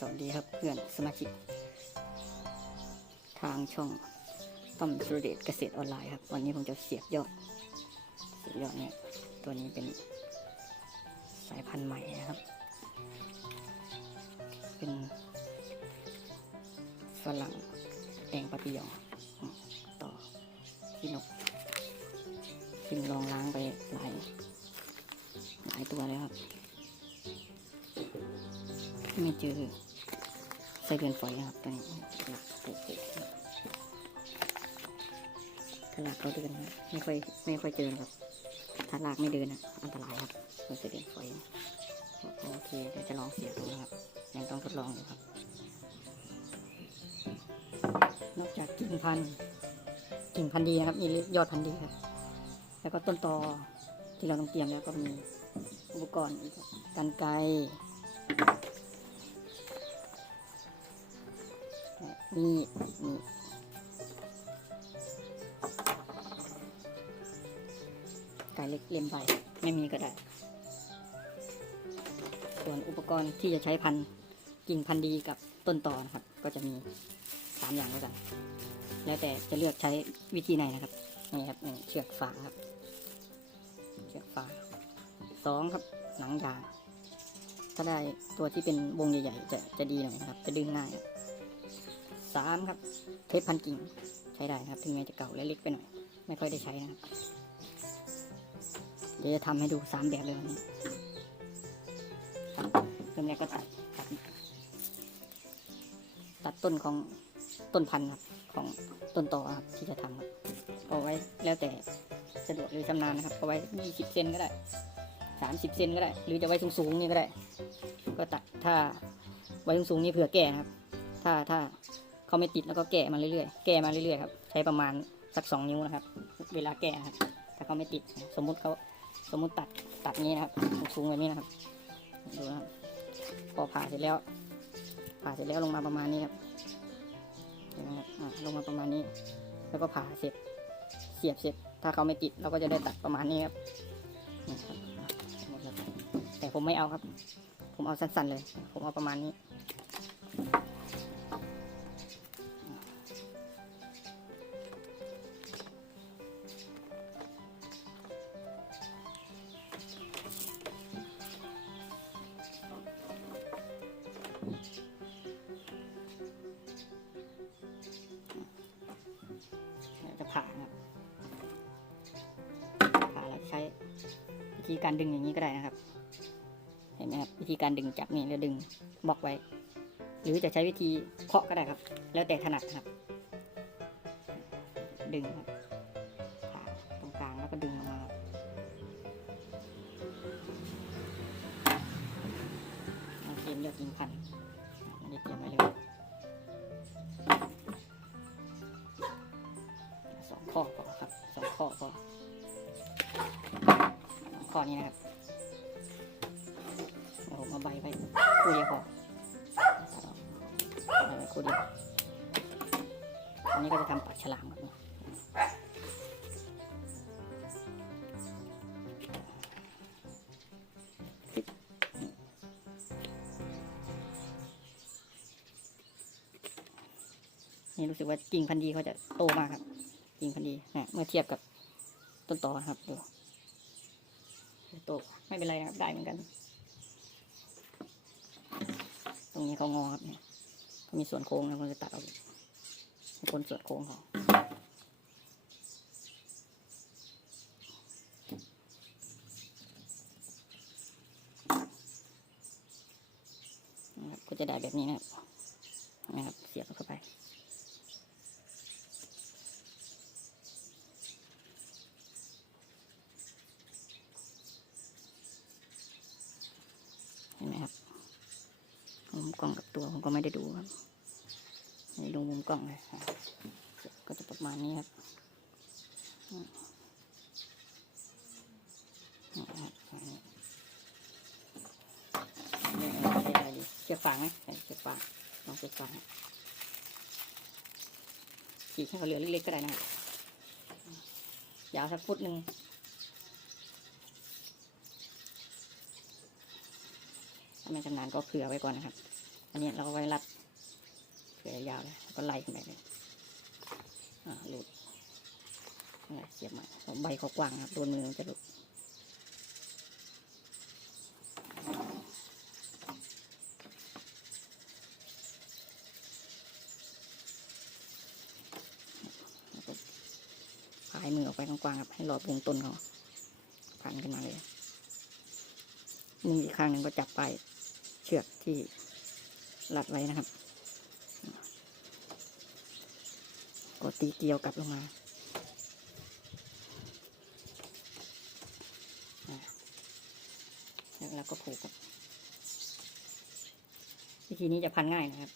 สวัสดีครับเพื่อนสมาชิก ทางช่องต้อมสุรเดชเกษตรออนไลน์ครับ วันนี้ผมจะเสียบยอด เสียบยอดเนี่ยตัวนี้เป็นสายพันธุ์ใหม่นะครับ เป็นฝรั่งแดงปาปิยองต่อที่นกซึ่งลองล้างไปหลายหลายตัวแล้วครับ ไม่เจอ ไส้เดือนฝอยนะครับตัวนี้หลักเปิดๆถ้ากเขาเดินนะไม่ค่อยไม่ค่อยเจอครับถ้าลักไม่เดินอะอันตรายครับเป็นไส้เดือนฝอยโอเคเดี๋ยวจะลองเสียบดูนะครับยังต้องทดลองอยู่ครับ นอกจากกิ่งพันธุ์กิ่งพันธุ์ดีนะครับมียอดพันธุ์ดีครับแล้วก็ต้นตอที่เราต้องเตรียมแล้วก็มีอุปกรณ์กครับกันไกร นี่นี่ไก่เล็กเลียมใบไม่มีก็ได้ ส่วนอุปกรณ์ที่จะใช้พันกิ่งพันดีกับต้นตอนะครับ ก็จะมีสามอย่างด้วยกัน แล้วแต่จะเลือกใช้วิธีไหนนะครับนี่ครับนี่เชือกฟางครับ เชือกฟางสองครับหนังยางถ้าได้ตัวที่เป็นวงใหญ่ๆ จะจะดีหน่อยนะครับ จะดึงง่ายครับ สามครับ เทปพันกิ่งใช้ได้นะครับ ถึงแม้จะเก่าและเล็กไปหน่อย ไม่ค่อยได้ใช้นะครับ เดี๋ยวจะทำให้ดูสามแบบเลยวันนี้ครับเริ่มแรกก็ตัดตัด ตัดต้นของต้นพันธุ์ครับ ของต้นต่อครับ ที่จะทำครับเอาไว้แล้วแต่สะดวกหรือชำนาญนะครับเอาไว้ยี่สิบเซนก็ได้สามสิบเซนก็ได้ หรือจะไว้สูงๆนี่ก็ได้ ก็ตัดถ้าไว้สูงๆนี่เผื่อแก่ครับ ถ้าถ้า เขาไม่ติดแล้วก็แกะมาเรื่อยๆ แกะมาเรื่อยๆครับ ใช้ประมาณสักสองนิ้วนะครับ เวลาแกะครับ ถ้าเขาไม่ติด สมมุติเขาสมมุติตัดตัดนี้นะครับสูงแบบนี้นะครับ ดูนะครับพอผ่าเสร็จแล้ว ผ่าเสร็จแล้วลงมาประมาณนี้ครับลงมาประมาณนี้ แล้วก็ผ่าเสร็จ เสียบเสร็จ ถ้าเขาไม่ติดเราก็จะได้ตัดประมาณนี้ครับ แต่ผมไม่เอาครับ ผมเอาสั้นๆเลย ผมเอาประมาณนี้ ธีการดึงอย่างนี้ก็ได้นะครับ เห็นไหมครับวิธีการดึงจับนี่แล้วดึงบล็อกไว้ หรือจะใช้วิธีเคาะก็ได้ครับ แล้วแต่ถนัดครับ ดึงครับผ่าตรงกลางแล้วก็ดึงออกมาครับเตรียมเลือกยิงพันไม่ได้เตรียมไว้เลยสองข้อพอครับสองข้อพอ สองข้อนี้นะครับเดี๋ยวผมเอาใบไปคู่เดียวพอตออกใบไปคู่เดียวอันนี้ก็จะทำปากฉลามครับนี่นี่รู้สึกว่ากิ่งพันธุ์ดีเขาจะโตมากครับจริงพอดีนะเมื่อเทียบกับต้นต่อครับดู โตไม่เป็นไรครับได้เหมือนกัน ตรงนี้เขางอครับเนี่ยเขามีส่วนโค้งนะผมจะตัดออกให้พ้นส่วนโค้งเขาก็จะได้แบบนี้นะครับนะครับ เสียบเข้าไป ห็นไหมครับมุมกล้องกับตัวผมก็ไม่ได้ดูครับไม่ได้ดูมุมกล้องเลยก็จะประมาณนี้ครับนี่ครับอันนี้นี่ใช้อะไรดีเชือกฟางไหมเชือกฟางลองเชือกฟางขีดให้เขาเหลือเล็กๆก็ได้นะครับยาวสักฟุตหนึ่ง ถ้าไม่ชำนาญก็เผื่อไว้ก่อนนะครับ อันนี้เราก็ไว้รัดเผื่อยาวเลยแล้วก็ไล่ขึ้นไปเลยอ่าหลุดเสียบใหม่ใบเขากว้างครับโดนมือมันจะหลุดพายมือออกไปกว้างๆครับให้รอบวงต้นเขาพันขึ้นมาเลยมืออีกข้างหนึ่งก็จับไป เชือกที่รัดไว้นะครับกดตีเกลียวกลับลงมาแล้วเราก็ผูกครับวิธีนี้จะพันง่ายนะครับ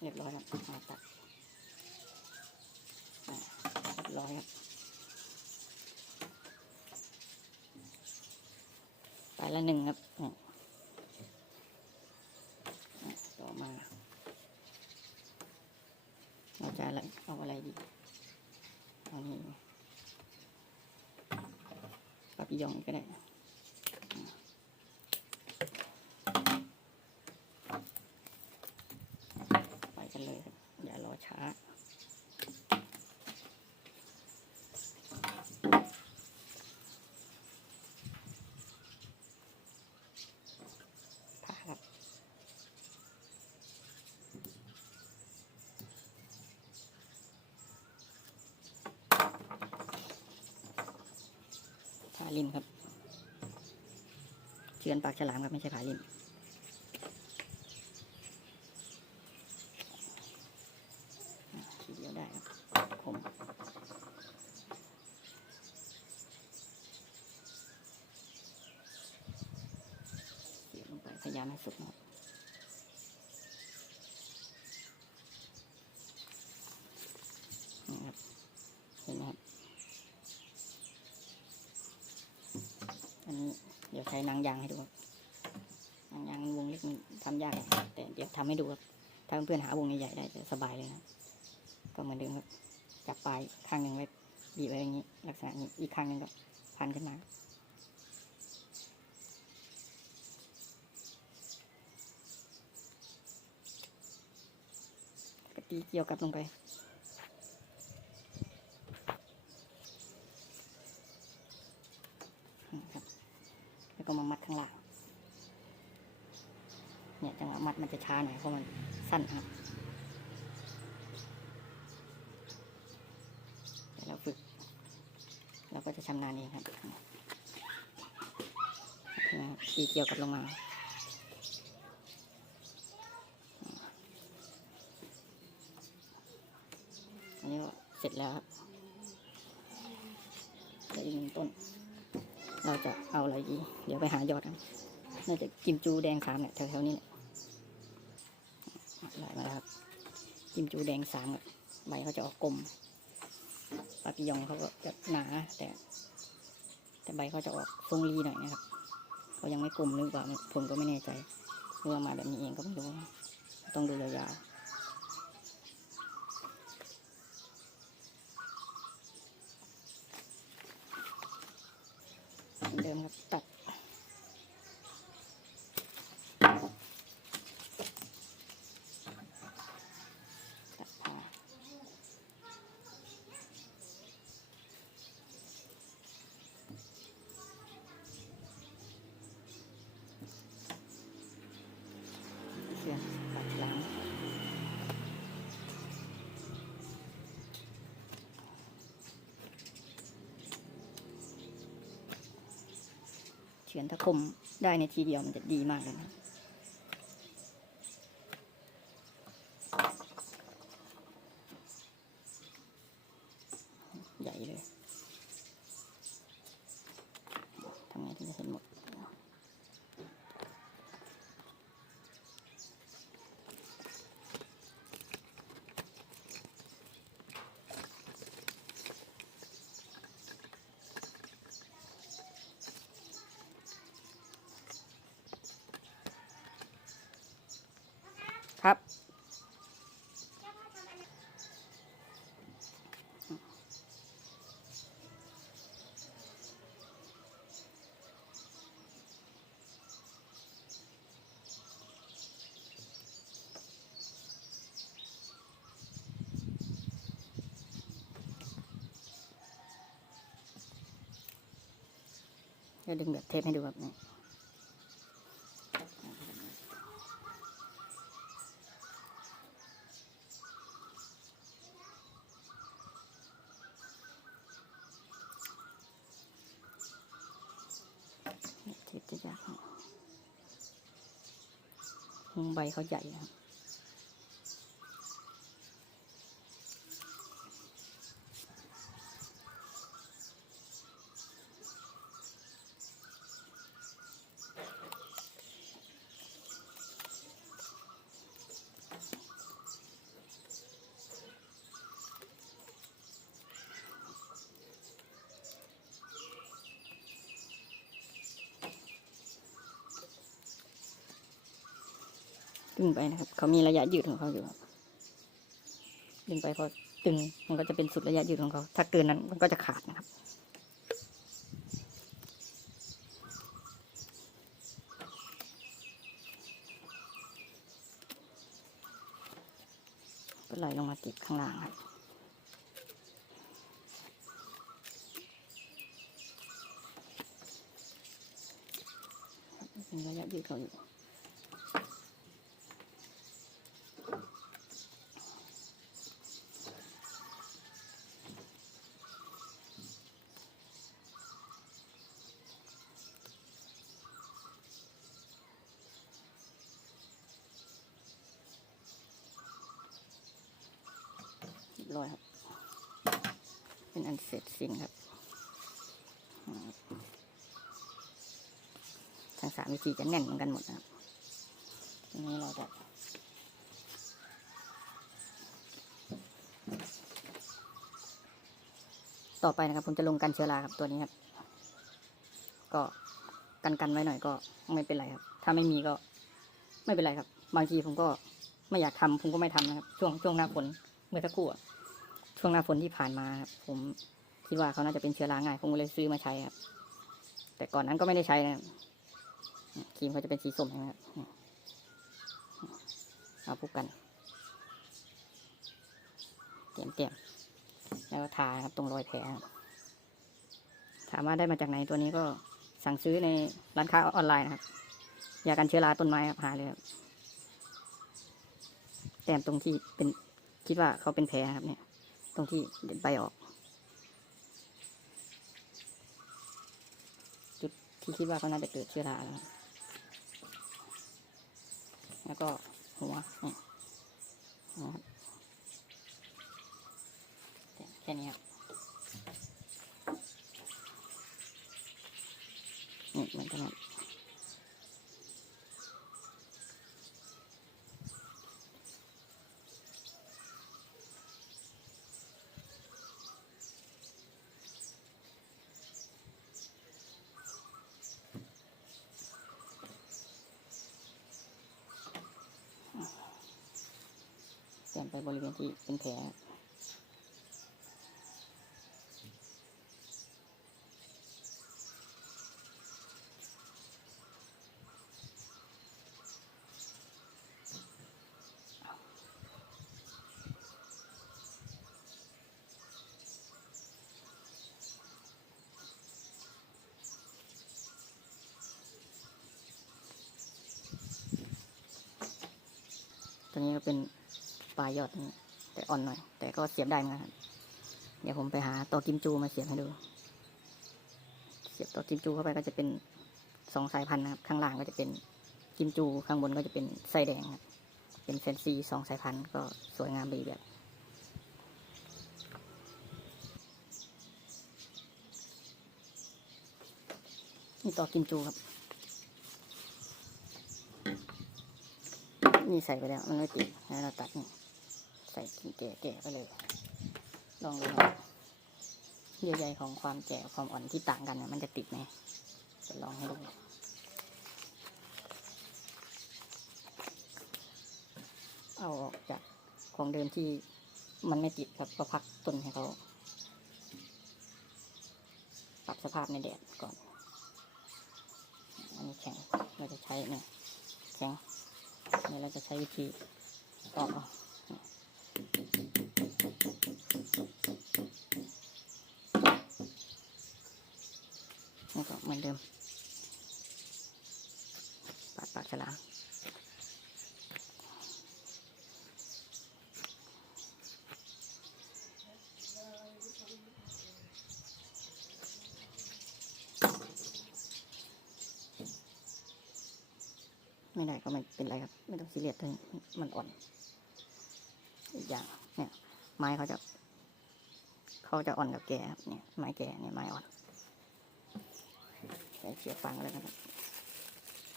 เรียบร้อยครับตัดเรียบร้อยครับไป ละหนึ่งครับต่อมาเราจะอะไรเอาอะไรดีเอานี่ปาปิยองก็ได้ไปกันเลยอย่ารอช้าครับ ผ่าริมครับ เชือนปากฉลามครับไม่ใช่ผาริมอะทีเดียวได้ครับคมเสียบลงไปพยายามให้สุดนะครับนี่ครับ เห็นไหมครับ อันนี้เดี๋ยว ใช้นางยางให้ดูครับนางยางวงเล็กมันทำยากแต่เดี๋ยวทำให้ดูครับถ้าเพื่อนหาวงใหญ่ๆได้จะสบายเลยนะก็เหมือนเดิมครับจับปลายข้างหนึ่งไว้บีบไว้อย่างนี้ ลักษณะนี้อีกข้างหนึ่งก็พันขึ้นมาก็ตีเกี่ยวกับลงไป นะครับ แล้วก็มามัดข้างล่าง เนี่ย จะช้าหน่อยเพราะมันสั้นครับแต่เราฝึก เราก็จะชำนาญเองครับตีเกี่ยวกับลงมาอันนี้เสร็จแล้วครับเหลืออีกหนึ่งต้น เราจะเอาอะไรดี เดี๋ยวไปหายอดกันน่าจะกิมจูแดงสามเนี่ยแถวๆนี้แหละไหลมาแล้วครับ จิมจูแดงสามกับใบเขาจะออกกลมปาปิยองเขาก็จะหนาแต่ แต่ใบเขาจะออกทรงรีหน่อยนะครับเขายังไม่กลมหรือเปล่าผมก็ไม่แน่ใจเมื่อมาแบบนี้เองก็ไม่รู้ต้องดูยาวๆเหมือนเดิมครับตัด ตัดผ้าเชือกตัดหลังเฉือนตะคมได้ในทีเดียวมันจะดีมากเลยนะใหญ่เลย ครับ จะดึงแบบเทปให้ดูแบบนี้ เขาใหญ่ครับ ดึงไปนะครับ เขามีระยะยืดของเขาอยู่ครับดึงไปพอตึงมันก็จะเป็นสุดระยะยืดของเขา ถ้าเกินนั้นมันก็จะขาดนะครับ ก็ไหลลงมาติดข้างล่างครับระยะยืดเขาอยู่ ร้อยครับ เป็นอันเสร็จสิ้นครับอ่าทั้งสามวิธีจะแน่นเหมือนกันหมดนะครับทีนี้เราจะต่อไปนะครับผมจะลงกันเชื้อราครับตัวนี้ครับ ก็กันกันไว้หน่อยก็ไม่เป็นไรครับ ถ้าไม่มีก็ไม่เป็นไรครับ บางทีผมก็ไม่อยากทำผมก็ไม่ทำนะครับ ช่วงช่วงหน้าฝนเมื่อสักครู่ ช่วงหน้าฝนที่ผ่านมาครับผมคิดว่าเขาน่าจะเป็นเชื้อราง่าย ผมก็เลยซื้อมาใช้ครับ แต่ก่อนนั้นก็ไม่ได้ใช้นะครับครีมเขาจะเป็นสีส้มใช่ไหมครับเอาพูกกันเตรียมเตรียมแล้วก็ทาครับตรงรอยแผลถามว่าได้มาจากไหนตัวนี้ก็สั่งซื้อในร้านค้าออนไลน์นะครับยากันเชื้อราต้นไม้ครับหาเลยครับแต้มตรงที่เป็นคิดว่าเขาเป็นแผลครับเนี่ย ตรงที่เด็ดใบออก จุดที่คิดว่าเขาน่าจะเกิดเชื้อราแล้วแล้วก็หัวเนี่ยหัวแค่นี้ครับนี่เหมือนกันครับแที่เป็นแผลตัวนี้ก็เป็นปลายยอดนี่ แต่อ่อนหน่อย แต่ก็เสียบได้เหมือนกันเดี๋ยวผมไปหาตอกิมจูมาเสียบให้ดู เสียบตอกิมจูเข้าไปก็จะเป็นสองสายพันธุ์นะครับ ข้างล่างก็จะเป็นกิมจู ข้างบนก็จะเป็นไส้แดงครับเป็นแฟนซีสองสายพันธุ์ก็สวยงามไปอีแบบนี่ต่อกิมจูครับ นี่ใส่ไปแล้ว มันไม่ติดให้เราตัดนี่ ใส่กินแก่แก่ไปเลย ลองดูเยื่อใยของความแก่ความอ่อนที่ต่างกันเนี่ยมันจะติดไหมจะลองให้ดูเอาออกจากของเดิมที่มันไม่ติดครับก็พักต้นให้เขาปรับสภาพในแดดก่อน อันนี้แข็งเราจะใช้เนี่ยแข็งนี่เราจะใช้วิธีตอกเอกเห มือนเดิมฉลามไม่ได้ก็ไม่เป็นไรครับ ไม่ต้องซีเรียสเลยมันอ่อน อีกอย่างเนี่ยไม้เขาจะ เขาจะอ่อนกับแกครับเนี่ยไม้แกเนี่ยไม้อ่อน เชือบฟางอะไรนะครับ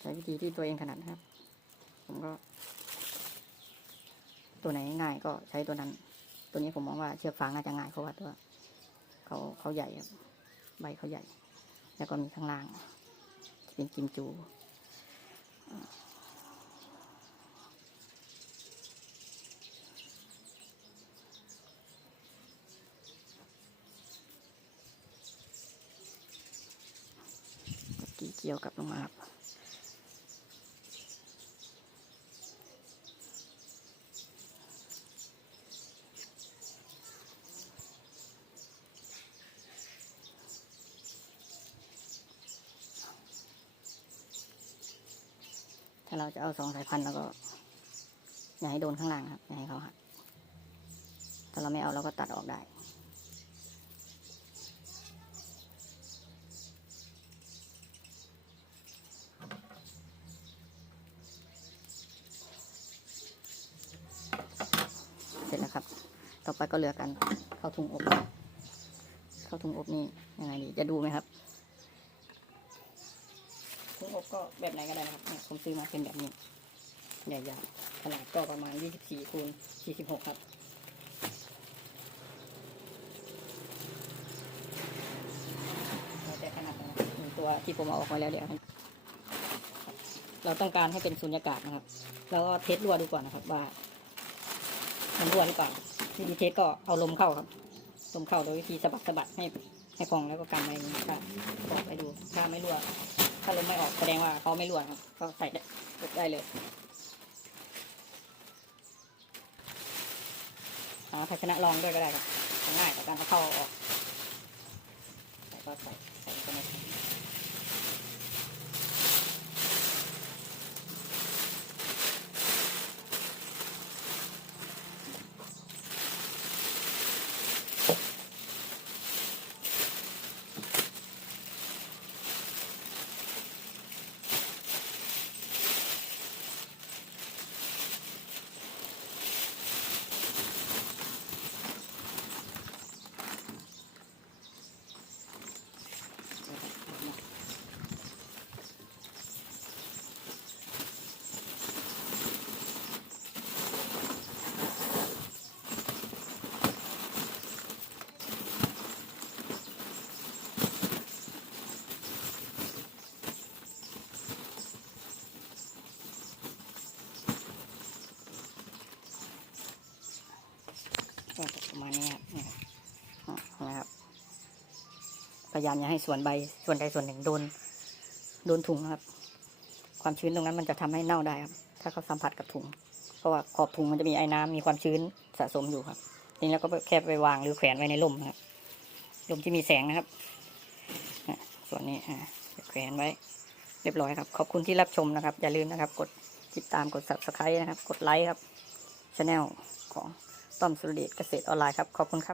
ใช้วิธีที่ตัวเองถนัดนะครับ ผมก็ ตัวไหนง่ายก็ใช้ตัวนั้น ตัวนี้ผมมองว่าเชือกฟางน่าจะง่ายเพราะว่าตัวเขาเขาใหญ่ครับใบเขาใหญ่ แล้วก็มีข้างล่าง เป็นกิมจูอ่า กี่เกี่ยวกลับลงมาครับถ้าเราจะเอาสองสายพันธุ์เราก็ อย่าให้โดนข้างล่างครับ อย่าให้เขาหัก ถ้าเราไม่เอาเราก็ตัดออกได้ เสร็จแล้วครับ ต่อ ไปก็เหลือกันเข้าถุงอบ เข้าถุงอบนี่ยังไงดีจะดูไหมครับถุงอบก็แบบไหนก็ได้นะครับเนี่ยผมซื้อมาเป็นแบบนี้ใหญ่ๆขนาดก็ประมาณ 24คูณ46 ครับแต่ขนาดนะครับมีตัวที่ผมเอาออกมาแล้วเดี๋ยวเราต้องการให้เป็นสุญญากาศนะครับแล้วก็เทสรั่วดูก่อนนะครับว่า มันรั่วหรือเปล่าวิธีเทสก็เอาลมเข้าครับ ลมเข้าโดยวิธีสะบัดสะบัดให้ให้ฟองแล้วก็กันไว้างนี้ครับบอกไปดู ถ้าไม่รั่ว ถ้าลมไม่ออกแสดงว่าเขาไม่รั่วครับก็ใส่ได้เลยหาภาชนะรองด้วยก็ได้ครับง่ายต่อการเอาเข้าอาออกใส่ก็ใส่ใส่ก็ไม่ ประมาณนี้ครับเนี่ยอะนะครับพยายามอย่าให้ส่วนใบส่วนใดส่วนหนึ่งโดนโดนถุงครับ ความชื้นตรงนั้นมันจะทำให้เน่าได้ครับ ถ้าเขาสัมผัสกับถุง เพราะว่าขอบถุงมันจะมีไอ้น้ำมีความชื้นสะสมอยู่ครับทีนี้เราก็แค่ไปวางหรือแขวนไว้ในร่มครับร่มที่มีแสงนะครับส่วนนี้แขวนไว้ เรียบร้อยครับ ขอบคุณที่รับชมนะครับ อย่าลืมนะครับ กดติดตามกด subscribe นะครับ กดไลค์ครับช anel ของ ต้อมสุรเดชเกษตรออนไลน์ครับ ขอบคุณครับ